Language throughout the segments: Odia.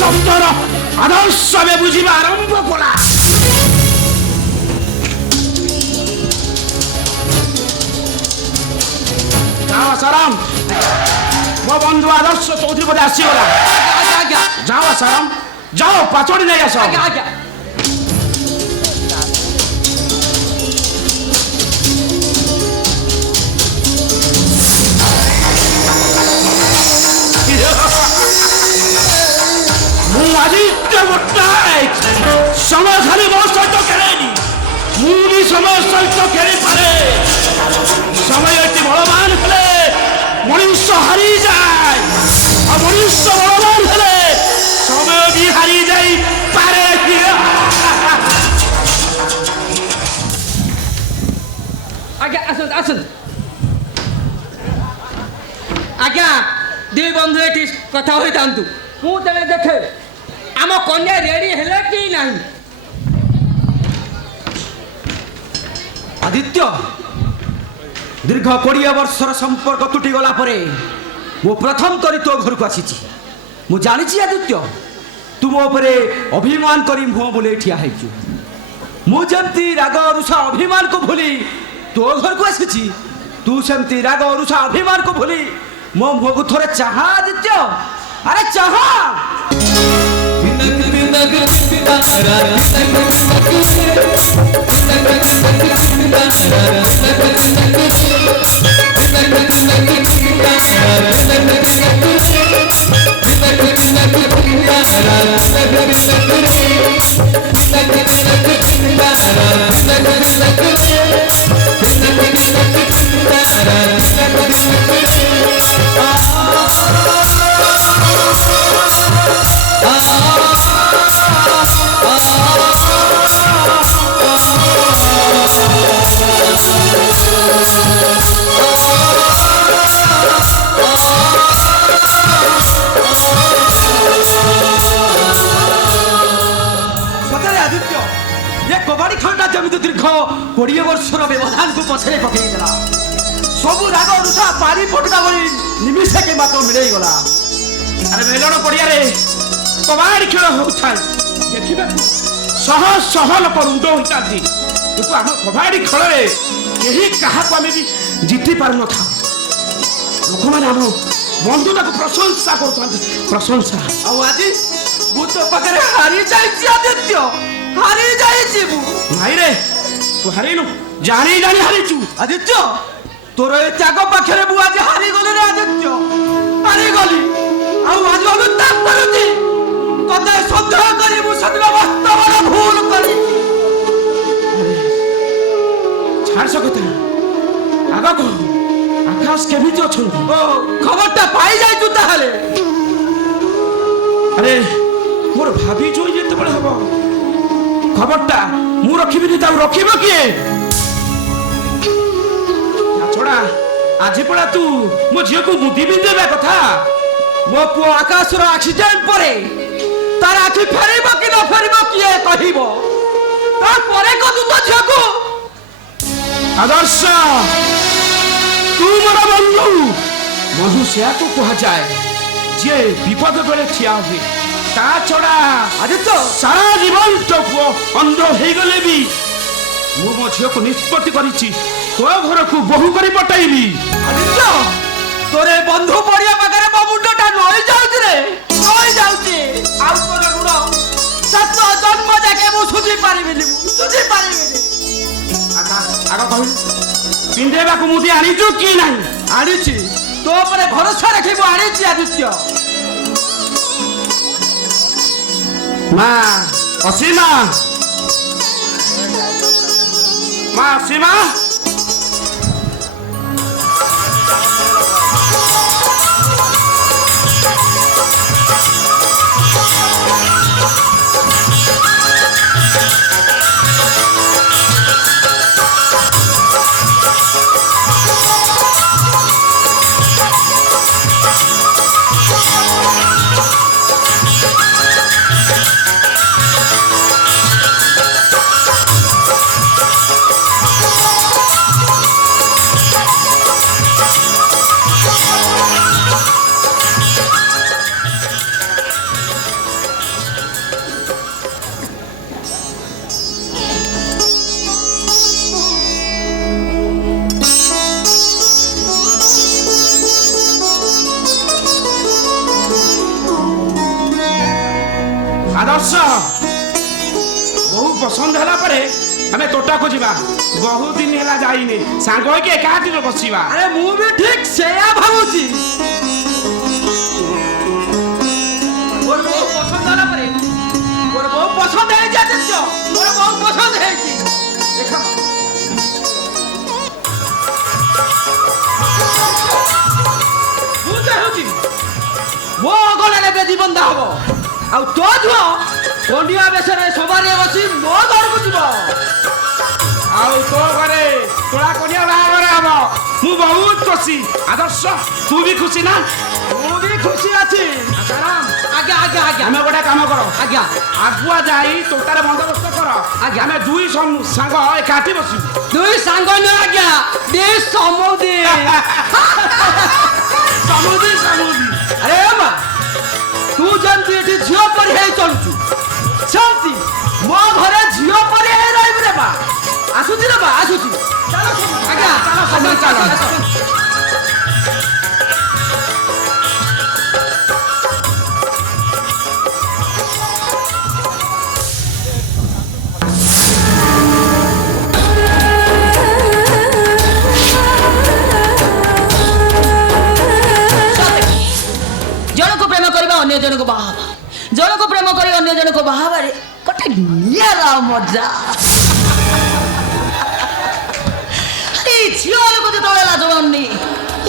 শব্দর আদর্শ আমি বুঝিবা আরম্ভ কলা। যাও আসারাম, মো বন্ধু আদর্শ চৌধুরী পদে আসিগলা। যাও আসারাম, যাও পাচড়ি নেই আস। আদিত্য পট্টনায়ক সময় খালি ମୋ ସହିତ ଖେଳେନି, ମୁଁ ବି ସମୟ ସହିତ ଖେଳିପାରେ। ସମୟ ଏଠି ବଳବାନ ହେଲେ ମଣିଷ ହାରିଯାଏ, ଆଉ ମଣିଷ ବଳବାନ ହେଲେ ସମୟ ବି ହାରିଯାଇପାରେ। ଆଜ୍ଞା ଆସନ୍ତୁ ଆସନ୍ତୁ। ଆଜ୍ଞା ଦୁଇ ବନ୍ଧୁ ଏଠି କଥା ହୋଇଥାନ୍ତୁ, ମୁଁ ତେବେ ଦେଖେ ଆମ କନ୍ୟା ରେଡି ହେଲେ କି ନାହିଁ। ଆଦିତ୍ୟ, ଦୀର୍ଘ 20 ବର୍ଷର ସମ୍ପର୍କ ତୁଟିଗଲା ପରେ ମୁଁ ପ୍ରଥମ କରି ତୋ ଘରକୁ ଆସିଛି। ମୁଁ ଜାଣିଛି ଆଦିତ୍ୟ, ତୁ ମୋ ଉପରେ ଅଭିମାନ କରି ମୁହଁ ବୁଲେଇ ଠିଆ ହେଇଛୁ। ମୁଁ ଯେମିତି ରାଗ ରୁଷା ଅଭିମାନକୁ ଭୁଲି ତୋ ଘରକୁ ଆସିଛି, ତୁ ସେମିତି ରାଗ ରୁଷା ଅଭିମାନକୁ ଭୁଲି ମୋ ମୁହଁକୁ ଥରେ ଚାହା ଆଦିତ୍ୟ। ଆରେ ଚାହା। କବାଡ଼ି ଖଣ୍ଡା ଯେମିତି ଦୀର୍ଘ 20 ବର୍ଷର ବ୍ୟବଧାନକୁ ପଛରେ ପକେଇଦେଲା। ସବୁ ରାଗ ରୁଷା ପାରି ପଟକା ଭଳି ନିମିଷକେ ମାତ୍ର ମିଳେଇଗଲା। ଆରେ ମେଲଣ ପଡ଼ିଆରେ କବାଡ଼ି ଖେଳ ହେଉଥାଏ, ଦେଖିବାକୁ ଶହ ଶହ ଲୋକ ରୁଣ୍ଡ ହୋଇଥାନ୍ତି, କିନ୍ତୁ ଆମ କବାଡ଼ି ଖେଳରେ କେହି କାହାକୁ ଆମେ ବି ଜିତି ପାରୁନଥାଉ। ଲୋକମାନେ ଆମ ବନ୍ଧୁତାକୁ ପ୍ରଶଂସା କରୁଥାନ୍ତି, ପ୍ରଶଂସା। ଆଉ ଆଜି ମୁଁ ତୋ ପାଖରେ ହାରି ଯାଇଛି ଆଦିତ୍ୟ, ହାରି ଯାଇଛି ମୁଁ। ଭାଇରେ ତୁ ହାରିନୁ, ଜାଣି ଜାଣି ହାରିଛୁ। ଆଦିତ୍ୟ, ତୋର ଏ ତ୍ୟାଗ ପାଖରେ ମୁଁ ଆଜି ହାରିଗଲି ରେ ଆଦିତ୍ୟ, ହାରିଗଲି। ଆଉ ଆଜି ଅନୁତାପ କରୁଛି, ତତେ ସନ୍ଦେହ କରି ମୁଁ ସେଦିନ ବାସ୍ତବର ଭୁଲ କରିଛି। ଛାଡ଼ ସେ କଥା, ଆଗକୁ ଆକାଶ କେମିତି ଅଛନ୍ତି? ଓ ଖବରଟା ପାଇଯାଇଛୁ ତାହେଲେ? ଆରେ ମୋର ଭାବିଛୁ ଯେତେବେଳେ ହବ ଖବରଟା ମୁଁ ରଖିବିନି, ତାକୁ ରଖିବ କିଏ? ଛଡ଼ା ଆଜି ପଡ଼ା ତୁ ମୋ ଝିଅକୁ ମୁଦି ପିନ୍ଧେଇବା କଥା। ମୋ ପୁଅ ଆକାଶର ଆକ୍ସିଡେଣ୍ଟ ପରେ ତାର ଆଖି ଫେରିବ କି ନ ଫେରିବ କିଏ କହିବ? ତାପରେ କଦୁ ତୋ ଝିଅକୁ। ଆଦର୍ଶ, ତୁ ମୋର ବନ୍ଧୁ। ବନ୍ଧୁ ସେୟାକୁ କୁହାଯାଏ ଯିଏ ବିପଦ ବେଳେ ଠିଆ ହୁଏ। ତା ଛଡ଼ା ଆଦିତ୍ୟ, ସାରା ଜୀବନ ତୋ ପୁଅ ଅନ୍ଧ ହେଇଗଲେ ବି ମୁଁ ମୋ ଝିଅକୁ ନିଷ୍ପତ୍ତି କରିଛି ତୋ ଘରକୁ ବୋହୂ କରି ପଠାଇବି। ଆଦିତ୍ୟ, ତୋର ବନ୍ଧୁ ପଡ଼ିଆ ପାଖରେ ମୋ ମୁଣ୍ଡଟା ନଇ ଯାଉଛି ରେ, ନଇ ଯାଉଛି। ଆଉ ତୋର ଋଣ 7 ଜନ୍ମ ଯାକେ ମୁଁ ସୁଝି ପାରିବିନି, ସୁଝି ପାରିବିନି। ଆଗ କହିଲୁ ପିନ୍ଧେଇବାକୁ ମୁଦି ଆଣିଛୁ କି ନାହିଁ? ଆଣିଛି, ତୋ ଉପରେ ଭରସା ରଖି ମୁଁ ଆଣିଛି ଆଦିତ୍ୟ। ମା ଅସୀମା, ମା ଅସୀମା, ଆଦର୍ଶ ବହୁ ପସନ୍ଦ ହେଲା ପରେ ଆମେ ତୋଟାକୁ ଯିବା। ବହୁତ ଦିନ ହେଲା ଯାଇନି, ସାଙ୍ଗ ହେଇକି ଏକାଠିରେ ବସିବା। ଆରେ ମୁଁ ବି ଠିକ ସେଇଆ ଭାବୁଛି। ମୋର ବହୁ ପସନ୍ଦ ହେଲା ପରେ ମୋର ବହୁ ପସନ୍ଦ ହେଇଛି ଆଦିତ୍ୟ, ମୋର ବହୁ ପସନ୍ଦ ହେଇଛି। ଦେଖ ମୁଁ ଚାହୁଁଛି ମୋ ଅଗଣାରେ ବେଦି ବନ୍ଧା ହବ, ଆଉ ତୋ ଝୁଅ କଣ୍ଡିଆ ବେଶରେ ସବାରେ ବସି ମୋ ଘରକୁ ଯିବ। ଆଉ ତୋ ଘରେ ତୋଳା କନ୍ୟା ବାହାଘର ହବ। ମୁଁ ବହୁତ ଖୁସି। ଆଦର୍ଶ ତୁ ବି ଖୁସି ନା? ମୁଁ ବି ଖୁସି ଅଛି। ଆଜ୍ଞା ଆଜ୍ଞା ଆଜ୍ଞା ଆମେ ଗୋଟେ କାମ କର, ଆଜ୍ଞା ଆଗୁଆ ଯାଇ ତୋଟାରେ ବନ୍ଦୋବସ୍ତ କର। ଆଜ୍ଞା। ଆମେ ଦୁଇ ସାଙ୍ଗ ଏକାଠି ବସିବୁ। ଦୁଇ ସାଙ୍ଗ ନୁହେଁ ଆଜ୍ଞା, ଦୁଇ ସମୁଦି। ସମୁଦି ସମୁଦି। ଆରେ ମା, ତୁ ଯେମିତି ଏଠି ଝିଅ ପରି ହେଇ ଚଳୁଛୁ, ସେମିତି ମୋ ଘରେ ଝିଅ ପରି ହେଇ ରହିବୁ ରେ ମା। ଆସୁଛି ରେ ମା, ଆସୁଛି। ଆଜ୍ଞା ଚାଲ ଚାଲ। ଜଣକୁ ପ୍ରେମ କରିବା ଅନ୍ୟ ଜଣକୁ ବାହା ହେବା, ଜଣକୁ ପ୍ରେମ କରି ଅନ୍ୟ ଜଣକୁ ବାହା ହେବାରେ ଗୋଟେ ନିଆରା ମଜା। ଏଇ ଝିଅ ମାନଙ୍କୁ ଯେତେବେଳେ ଲାଜ ମାରୁନି,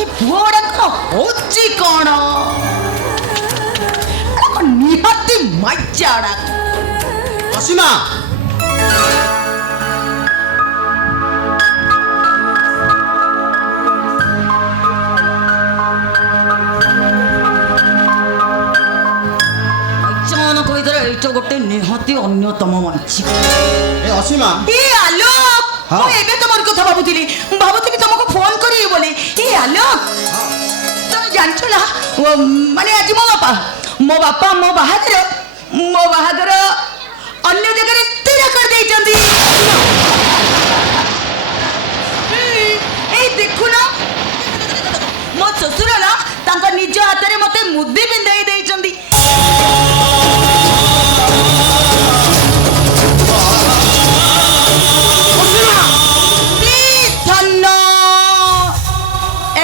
ଏ ପୁଅ ଗୁଡାଙ୍କର ହଉଛି କଣ? ନିହାତି ମଜା ଗୁଡାକ। ଅସୀମା, ମାନଙ୍କ ଭିତରେ ଏଇଟା ଗୋଟେ ନିହାତି ଅନ୍ୟତମ ମାଛି। ଏ ଅସୀମା, ଏ ଆଲୋକ, ମୁଁ ଏବେ ତମର କଥା ଭାବୁଥିଲି। ମୁଁ ଭାବୁଥିଲି ତମକୁ ଫୋନ କରିବି ବୋଲି। ଏ ଆଲୋକ, ତମେ ଜାଣିଛ ନା, ମାନେ ଆଜି ମୋ ବାପା ମୋ ବାହାଘର ଅନ୍ୟ ଜାଗାରେ ସ୍ଥିର କରିଦେଇଛନ୍ତି। ଏଇ ଦେଖୁନ, ମୋ ଶ୍ୱଶୁର ନା ତାଙ୍କ ନିଜ ହାତରେ ମତେ ମୁଦି ପିନ୍ଧାଇ ଦେଇଛନ୍ତି।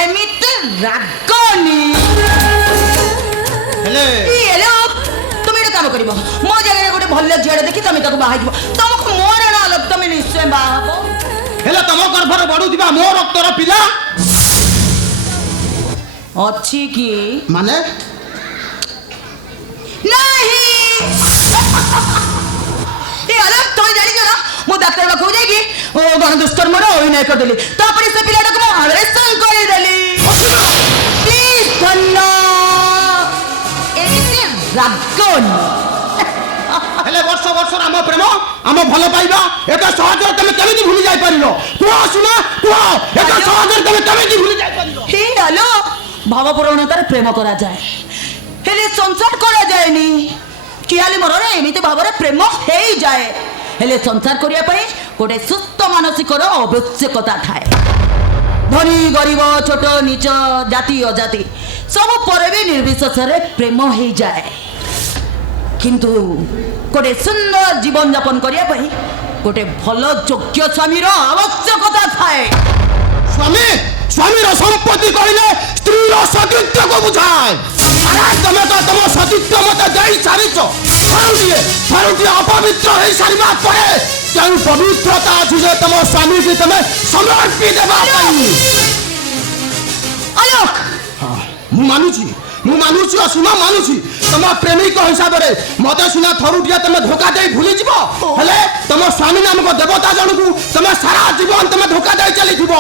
ଏମିତି ରାଗନି। তুমি একটা কাম করিব, ମୋ ଜାଗାରେ ଗୋଟେ ଭଲ ଝିଅଟେ ଦେଖି ତମେ ତାକୁ ବାହା ହେଇଯିବ। ତମକୁ ମୋର ନା ଲୋକ, ତମେ ନିଶ୍ଚୟ ବାହା ହବ। ହେଲେ ତମ ଗର୍ଭରେ ବଢୁଥିବା ମୋ ରକ୍ତର ପିଲା ଅଛି କି? ମାନେ ନାହିଁ। ଏ ଆଲୋକ, ତମେ ଜାଣିଛ ନା, ମୁଁ ଡାକ୍ତର ପାଖକୁ ଯାଇକି ଗଣଦୁଷ୍କର୍ମର ଅଭିନୟ କରିଦେଲି। ତାପରେ ସେ ପିଲାଟାକୁ ମୁଁ ଆରେଷ୍ଟନ କରିଦେଲି। ପ୍ଲିଜ ଧନ୍ୟ, ଏମିତି ରାଗନି। ହେଲେ ବର୍ଷ ବର୍ଷର ଆମ ପ୍ରେମ, ଆମ ଭଲ ପାଇବା ଏତେ ସହଜରେ ତମେ କେମିତି ଭୁଲି ଯାଇପାରିଲ? କୁହ ଅସୀମା, କୁହ, ଏତେ ସହଜରେ ତମେ କେମିତି ଭୁଲି ଯାଇପାରିଲ? হে আলো, ভাবপ্রবণতার প্রেম করা যায়, হেলে সংসার করা যায়নি। কিয়ালি মররে এমিতি ভাবরে প্রেম হেই যায়, হেলে সংসার করিয়া পাই গোটে সুস্থ মানসিকর আবশ্যকতা থায়। ধনী গরিব, ছোট নিচ, জাতি অজাতি সব পরে বি নির্বিশেষে প্রেম হেই যায়। কিন্তু গোটে সুন্দর জীবন যাপন করিয়া পাই গোটে ভাল যোগ্য স্বামীর আবশ্যকতা থায়। স্বামী, স্বামীর সম্পত্তি কহিলে স্ত্রীর সতীত্বকে বুঝায়। আরে তুমি তো তোমার সতীত্ব মতে দেই সারিছ। ଥରୁଟିଏ ଅପବିତ୍ର ହେଇ ସାରିବା ପରେ କେଉଁ ପବିତ୍ରତା ଅଛି ଯେ ତମ ସ୍ୱାମୀକି ତମେ ସମର୍ପି ଦେବା ପାଇଁ? আলোক, ମୁଁ ମାନୁଛି ଅସୀମା, ମାନୁଛି। ତମ ପ୍ରେମିକ ହିସାବରେ ମତେ ସିନା ଥରୁଟିଏ ତମେ ଧୋକା ଦେଇ ଭୁଲିଯିବ, ହେଲେ ତମ ସ୍ୱାମୀ ନାମକ ଦେବତା ଜଣକୁ ତମେ ସାରା ଜୀବନ ତମେ ଧୋକା ଦେଇ ଚାଲିଥିବ।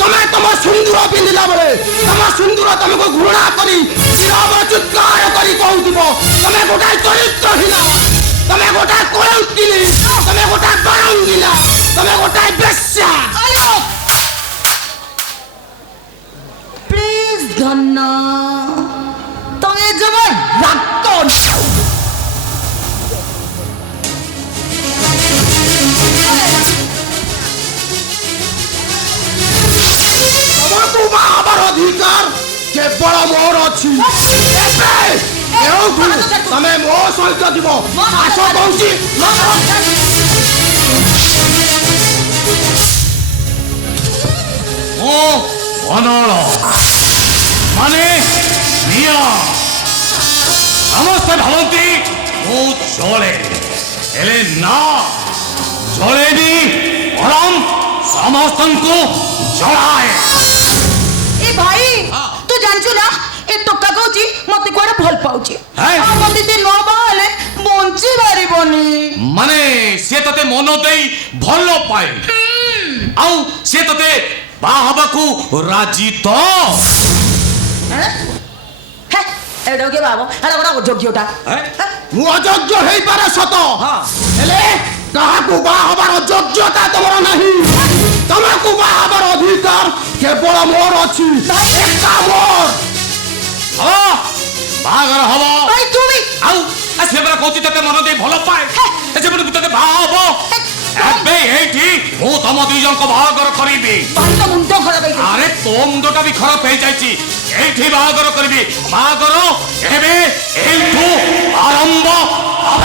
ତମେ ତମ ସିନ୍ଦୁର ପିନ୍ଧିଲା ବେଳେ ତମ ସିନ୍ଦୁର ତମକୁ ଘୃଣା କରି ନିରବ ଚିତ୍କାର କରି କହୁଥିବ ତମେ ଗୋଟାଏ ଚରିତ୍ରହୀନ, ତମେ ଗୋଟାଏ କଳଙ୍କିନୀ, ତମେ ଗୋଟାଏ ବରଙ୍ଗିନା, ତମେ ଗୋଟାଏ ବେଶ୍ୟା। আলোক, প্লিজ ধন্য, তুমি যেমন রাগ করছো। ତମକୁ ବାହା ହେବାର ଅଧିକାର କେବଳ ମୋର ଅଛି। ଏବେ କେଉଁଠୁ ତମେ ମୋ ସହିତ ଯିବ ଆସ କହୁଛି ମୁଁ ଅନଳ ମାନେ ନିଆଁ ସମସ୍ତେ ଭାବନ୍ତି ମୁଁ ଜଳେ ହେଲେ ନା ଜଳେନି ବରଂ ସମସ୍ତଙ୍କୁ ଜଳାଏ ଏ ଭାଇ ତୁ ଜାଣିଛୁ ନା ଏ ଟୋକା କହୁଛି ମତେ କୁଆଡେ ଭଲ ପାଉଛି ହେ? ଆଉ ମତେ ସେ ନ ବାହାହେଲେ ବଞ୍ଚି ପାରିବନି ମାନେ ସେ ତତେ ମନ ଦେଇ ଭଲ ପାଏ ଆଉ ସେ ତତେ ବାହା ହବାକୁ ରାଜି ତ ଏଇଟା କିଏ ଭାବ ଏଇଟା ଗୋଟେ ଅଯୋଗ୍ୟଟା ମୁଁ ଅଯୋଗ୍ୟ ହେଇପାରେ ସତ ହେଲେ କାହାକୁ ବାହା ହବାର ଯୋଗ୍ୟତା ତମର ନାହିଁ ତମକୁ ବାହା ହବାର ଅଧିକାର କେବଳ ମୋର ଅଛି ଏକା ମୋର ହବ ବାହାଘର ହବ ଭାଇ ତୁ ବି ଆଉ ସେ ପରା କହୁଛି ତତେ ମନ ଦେଇ ଭଲ ପାଏ ସେ ପୁଣି ତତେ ବାହା ହବ ଏବେ ଏଇଠି ମୁଁ ତମ ଦୁଇ ଜଣଙ୍କ ବାହାଘର କରିବି ଭାଇ ତ ମୁଣ୍ଡ ଖରାପ ହେଇଛି ଆରେ ତୋ ମୁଣ୍ଡଟା ବି ଖରାପ ହେଇଯାଇଛି ଏଇଠି ବାହାଘର କରିବି ବାହାଘର ଏବେ ଏଇଠୁ ଆରମ୍ଭ ହବ